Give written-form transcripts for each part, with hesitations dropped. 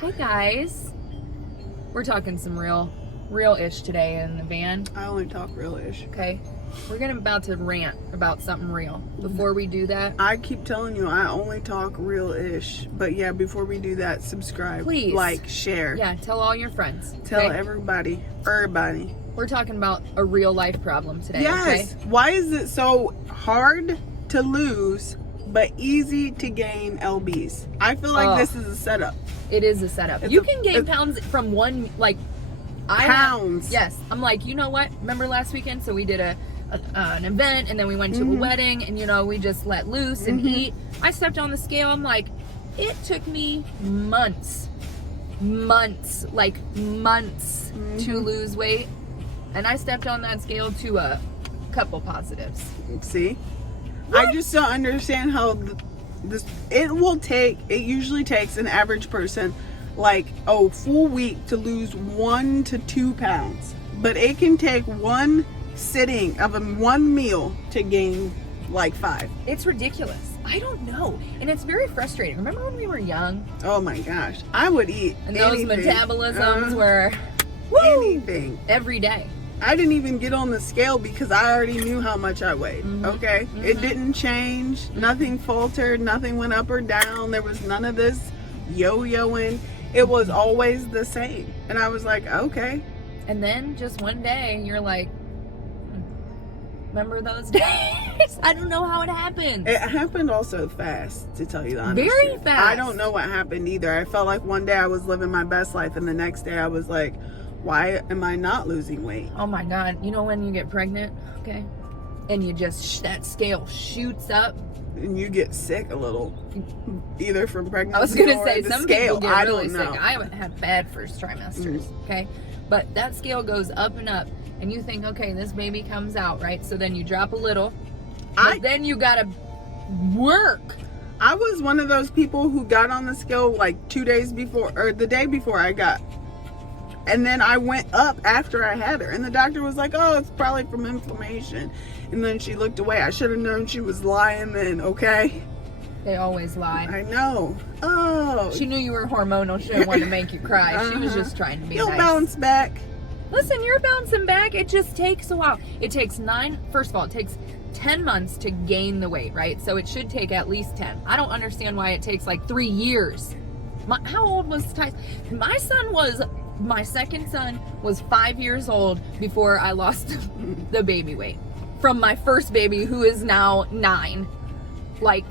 Hi guys. We're talking some real-ish today in the van. I only talk real-ish. Okay. We're about to rant about something real. Before we do that, I keep telling you I only talk real-ish. But yeah, before we do that, subscribe. Please. Like, share. yeah, tell all your friends. Tell okay? everybody. We're talking about a real life problem today. Yes. Okay? Why is it so hard to lose but easy to gain LBs? I feel like this is a setup. It is a setup. You can gain pounds from one, like, Pounds. Yes. I'm like, you know what? Remember last weekend? So we did an event, and then we went to a wedding, and, you know, we just let loose and eat. I stepped on the scale. I'm like, it took me months to lose weight. And I stepped on that scale to a couple positives. See? What? I just don't understand how it usually takes an average person like a full week to lose 1 to 2 pounds. But it can take one sitting of one meal to gain like 5. It's ridiculous. I don't know. And it's very frustrating. Remember when we were young? Oh my gosh. I would eat and those anything. Metabolisms were anything. Every day. I didn't even get on the scale because I already knew how much I weighed. Okay? It didn't change. Nothing faltered. Nothing went up or down. There was none of this yo-yoing. It was always the same. And I was like, okay. And then just one day, you're like, remember those days? I don't know how it happened. It happened also fast, to tell you the honest Very truth. fast. I don't know what happened either. I felt like one day I was living my best life, and the next day I was like, why am I not losing weight? Oh my God. You know when you get pregnant, okay? And you just, that scale shoots up. And you get sick a little, either from pregnancy I was going to or say, the some scale. people get really I don't sick. know. I haven't had bad first trimesters, okay? But that scale goes up and up, and you think, okay, this baby comes out, right? So then you drop a little, but then you got to work. I was one of those people who got on the scale like 2 days before, or the day before I got. And then I went up after I had her. And the doctor was like, oh, it's probably from inflammation. And then she looked away. I should have known she was lying then, okay? They always lie. I know. Oh. She knew you were hormonal. She didn't want to make you cry. She was just trying to be You'll nice. bounce back. Listen, you're bouncing back. It just takes a while. It takes first of all, it takes 10 months to gain the weight, right? So it should take at least 10. I don't understand why it takes like 3 years. How old was Tyson? My second son was 5 years old before I lost the baby weight. From my first baby, who is now 9. Like,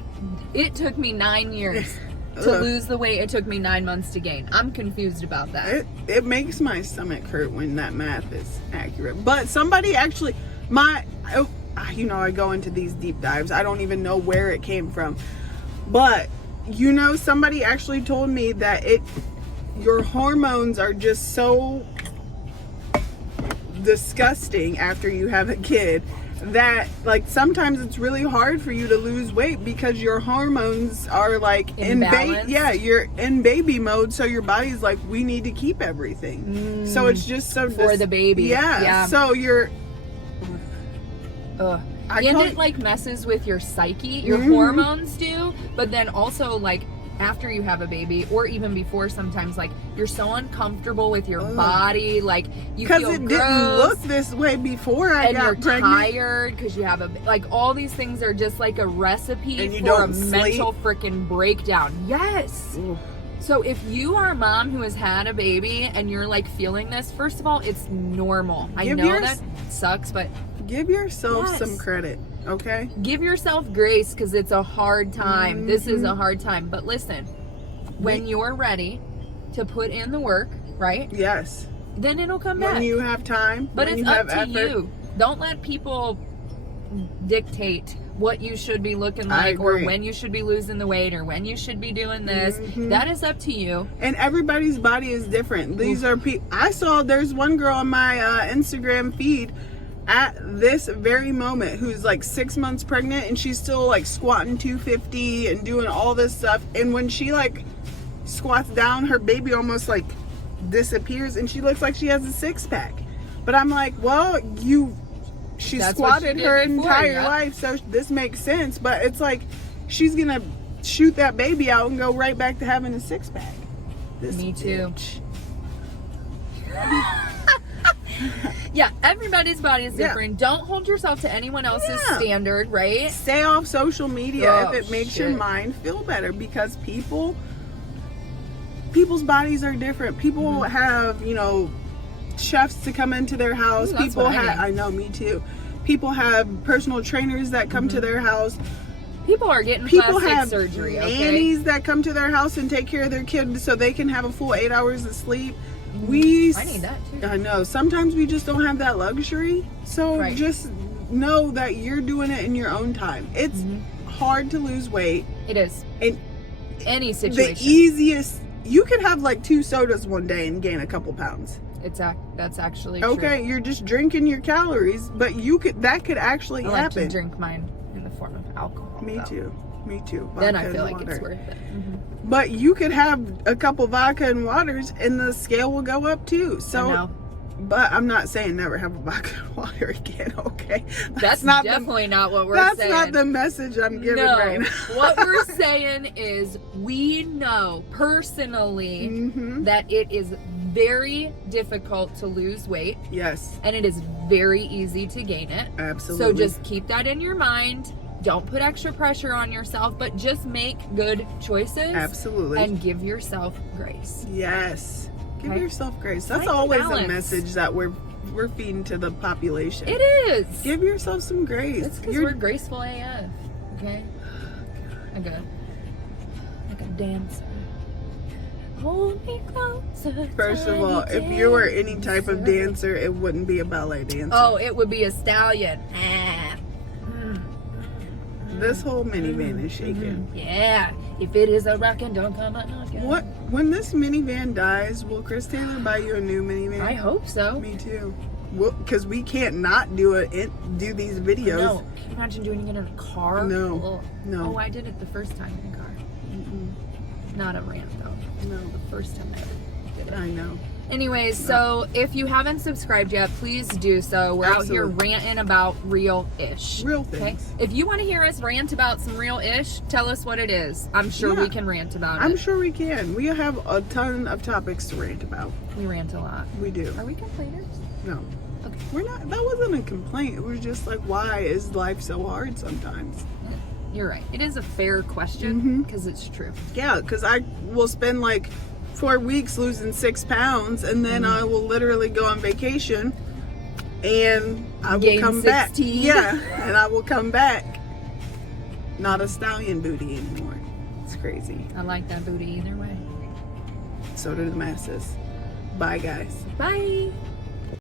it took me 9 years to lose the weight. It took me 9 months to gain. I'm confused about that. It makes my stomach hurt when that math is accurate. But somebody actually, I go into these deep dives. I don't even know where it came from. But, somebody actually told me that your hormones are just so disgusting after you have a kid that like sometimes it's really hard for you to lose weight because your hormones are like you're in baby mode, so your body's like, we need to keep everything. So it's just so for the baby. Yeah. So you're and it like messes with your psyche. Your hormones do, but then also like after you have a baby, or even before, sometimes like you're so uncomfortable with your body, like you feel gross. Because it didn't look this way before I got pregnant. And you're tired because you have all these things are just like a recipe for a mental freaking breakdown. Yes. Ooh. So if you are a mom who has had a baby and you're like feeling this, first of all, it's normal. I know that sucks, but give yourself some credit. Okay. Give yourself grace because it's a hard time. This is a hard time. But listen, when you're ready to put in the work, right? Yes. Then it'll come back. When you have time. But it's up to you. Don't let people dictate what you should be looking like or when you should be losing the weight or when you should be doing this. That is up to you. And everybody's body is different. These are people. I saw there's one girl on my Instagram feed at this very moment who's like 6 months pregnant, and she's still like squatting 250 and doing all this stuff, and when she like squats down, her baby almost like disappears and she looks like she has a 6-pack. But I'm like, well, she squatted her entire life, so this makes sense. But it's like she's gonna shoot that baby out and go right back to having a 6-pack. This Me too. bitch. Yeah, everybody's body is Yeah. different. Don't hold yourself to anyone else's Yeah. standard, right? Stay off social media Oh, if it makes your shit. mind feel better, because people's bodies are different. People have, you know, chefs to come into their house. Ooh, that's People what I have, need. I know, me too. People have personal trainers that come to their house. People are getting People plastic have surgery, okay? nannies that come to their house and take care of their kids so they can have a full 8 hours of sleep. I need that too. I know. Sometimes we just don't have that luxury. So Right. just know that you're doing it in your own time. It's hard to lose weight. It is. And Any the situation. easiest, you could have like 2 sodas one day and gain a couple pounds. That's actually Okay, true. you're just drinking your calories, but that could actually I like happen. to drink mine in the form of alcohol. Me though. too. Me too. Then Vodka I feel and like it's water. worth it. But you could have a couple vodka and waters and the scale will go up too. I So, know. but I'm not saying never have a vodka and water again, okay? That's not definitely not what we're That's saying. not the message I'm giving No, right now. what we're saying is we know personally that it is very difficult to lose weight Yes, and it is very easy to gain it. absolutely. So just keep that in your mind. Don't put extra pressure on yourself, but just make good choices. Absolutely. And give yourself grace. Yes. Give Okay. yourself grace. That's Find the always a balance. message that we're feeding to the population. It is. Give yourself some grace. It's because we're graceful AF. Okay? Like a dancer. Hold me closer. First of all, if you were any type of dancer, it wouldn't be a ballet dancer. Oh, it would be a stallion. Ah. This whole minivan is shaking. Yeah. If it is a rockin', don't come a knockin'. What? When this minivan dies, will Chris Taylor buy you a new minivan? I hope so. Me too. Because we can't not do these videos. No. Can you imagine doing it in a car? No. Ugh. No. Oh, I did it the first time in a car. Not a rant though. No. The first time I ever did it. I know. Anyways, so if you haven't subscribed yet, please do so. We're out here Absolutely. ranting about real-ish. Real things. If you want to hear us rant about some real-ish, tell us what it is. I'm sure Yeah. we can rant about I'm it. sure we can. We have a ton of topics to rant about. We rant a lot. We do. Are we complainers? No. Okay. We're not. That wasn't a complaint. It was just like, why is life so hard sometimes? You're right. It is a fair question because it's true. Yeah, because I will spend like 4 weeks losing 6 pounds, and then I will literally go on vacation, and I will Gain come back. 16. Yeah, and I will come back. Not a stallion booty anymore. It's crazy. I like that booty either way. So do the masses. Bye, guys. Bye.